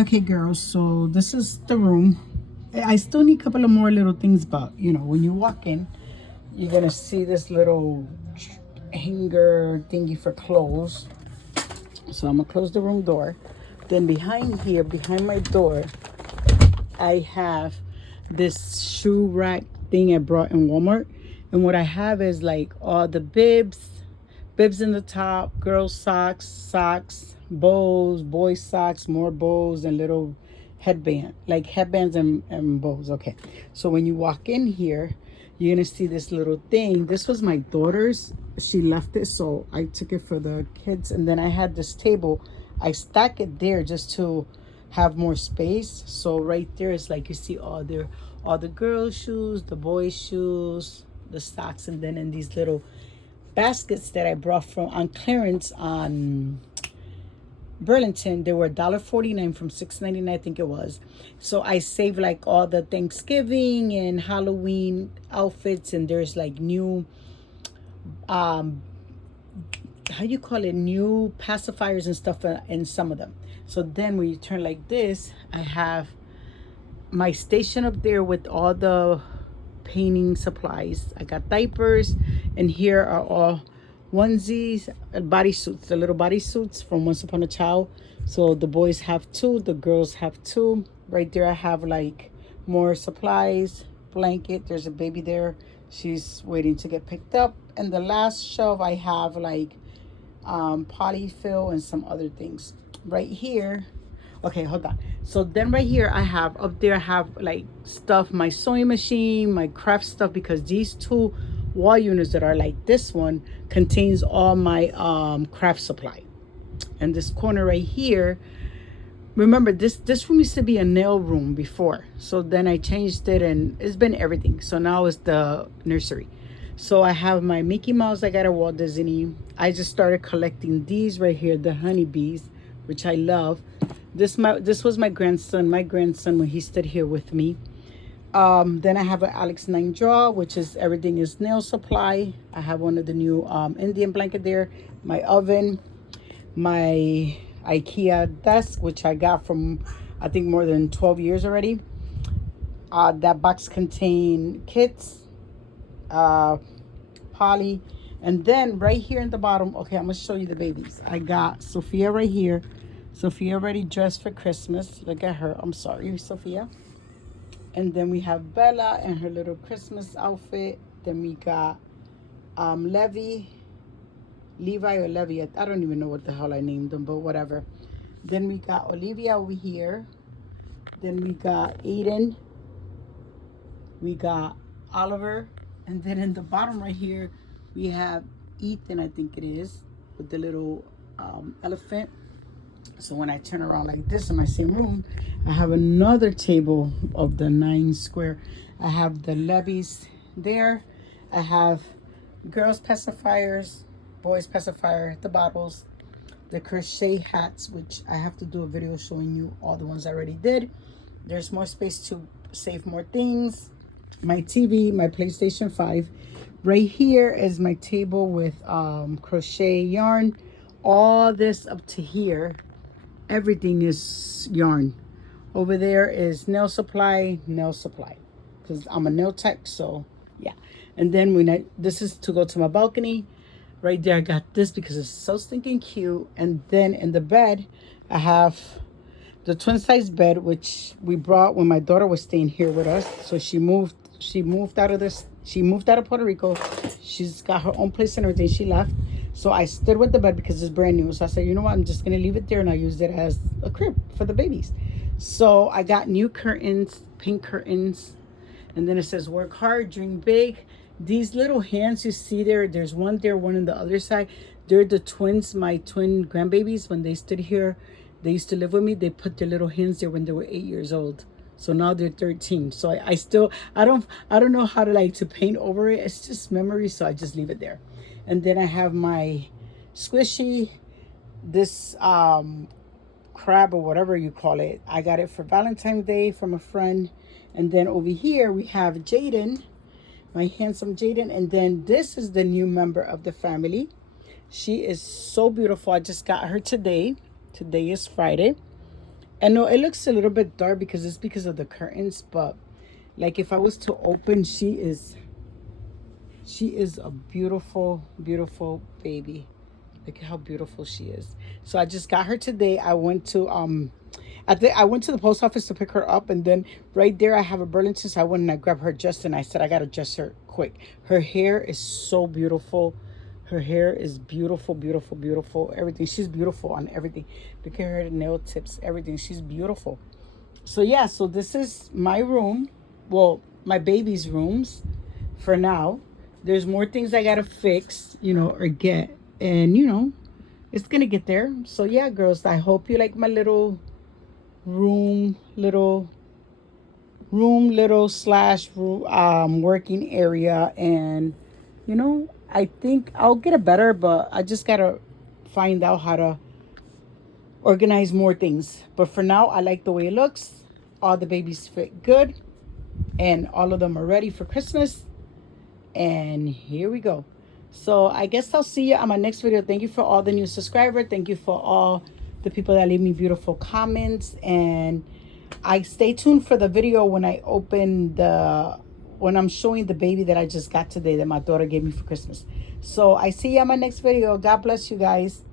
Okay, girls, so this is the room. I still need a couple of more little things, but you know, when you walk in, you're gonna see this little hanger thingy for clothes. So I'm gonna close the room door. Then behind here, behind my door, I have this shoe rack thing I brought in Walmart. And what I have is like all the bibs in the top, girls socks, bows, boys socks, more bows, and little headbands and bows. Okay, so when you walk in here, you're gonna see this little thing. This was my daughter's. She left it, so I took it for the kids. And then I had this table. I stack it there just to have more space. So right there is like you see all the girls' shoes, the boys' shoes, the socks, and then in these little baskets that I brought from on clearance on Burlington. They were $1.49 from $6.99, I think it was. So I saved like all the Thanksgiving and Halloween outfits, and there's like new how you call it, new pacifiers and stuff in some of them. So then when you turn like this, I have my station up there with all the painting supplies. I got diapers, and here are all onesies, bodysuits, the little bodysuits from Once Upon a Child. So the boys have two, the girls have two. Right there, I have like more supplies, blanket. There's a baby there. She's waiting to get picked up. And the last shelf, I have like polyfill and some other things. Right here, okay, hold on. So then right here I have up there, I have like stuff, my sewing machine, my craft stuff, because these two wall units that are like this one contains all my craft supply. And this corner right here, remember this room used to be a nail room before, so then I changed it and it's been everything. So now it's the nursery. So I have my Mickey Mouse. I got a Walt Disney. I just started collecting these right here, the honeybees, which I love. This was my grandson when he stood here with me. Then I have an Alex 9 drawer, which is everything is nail supply. I have one of the new Indian blanket there, my oven, my IKEA desk, which I got from I think more than 12 years already. That box contained kits, uh, Polly, and then right here in the bottom, okay, I'm gonna show you the babies. I got Sophia right here. Sophia already dressed for Christmas. Look at her. I'm sorry, Sophia. And then we have Bella and her little Christmas outfit. Then we got Levi or Levy. I don't even know what the hell I named them, but whatever. Then we got Olivia over here. Then we got Aiden. We got Oliver. And then in the bottom right here, we have Ethan, I think it is, with the little elephant. So when I turn around like this in my same room, I have another table of the 9 square. I have the levies there. I have girls pacifiers, boys pacifier, the bottles, the crochet hats, which I have to do a video showing you all the ones I already did. There's more space to save more things. My TV, my PlayStation 5. Right here is my table with crochet yarn. All this up to here, everything is yarn. Over there is nail supply, because I'm a nail tech. So yeah. And then this is to go to my balcony. Right there I got this because it's so stinking cute. And then in the bed I have the twin size bed, which we brought when my daughter was staying here with us. So she moved out of this. She moved out of Puerto Rico. She's got her own place and everything. She left. So I stood with the bed because it's brand new. So I said, you know what? I'm just going to leave it there, and I used it as a crib for the babies. So I got new curtains, pink curtains. And then it says, work hard, dream big. These little hands you see there, there's one there, one on the other side. They're the twins, my twin grandbabies. When they stood here, they used to live with me. They put their little hands there when they were 8 years old. So now they're 13. So I don't know how to like to paint over it. It's just memory, so I just leave it there. And then I have my squishy, this crab or whatever you call it. I got it for Valentine's Day from a friend. And then over here we have Jaden, my handsome Jaden. And then this is the new member of the family. She is so beautiful. I just got her today. Today is Friday. And no, it looks a little bit dark because it's because of the curtains, but like if I was to open, she is a beautiful, beautiful baby. Look at how beautiful she is. So I just got her today. I went to I went to the post office to pick her up, and then right there I have a Burlington. So I went and I grabbed her just, and I said I gotta dress her quick. Her hair is so beautiful. Her hair is beautiful, beautiful, beautiful. Everything. She's beautiful on everything. Look at her nail tips, everything. She's beautiful. So yeah, so this is my room. Well, my baby's rooms for now. There's more things I gotta fix, or get. And it's gonna get there. So yeah, girls, I hope you like my little room, little slash working area. And I think I'll get it better, but I just gotta find out how to organize more things. But for now, I like the way it looks. All the babies fit good, and all of them are ready for Christmas. And here we go. So I guess I'll see you on my next video. Thank you for all the new subscribers. Thank you for all the people that leave me beautiful comments. And I stay tuned for the video when I open when I'm showing the baby that I just got today that my daughter gave me for Christmas. So I see you on my next video. God bless you guys.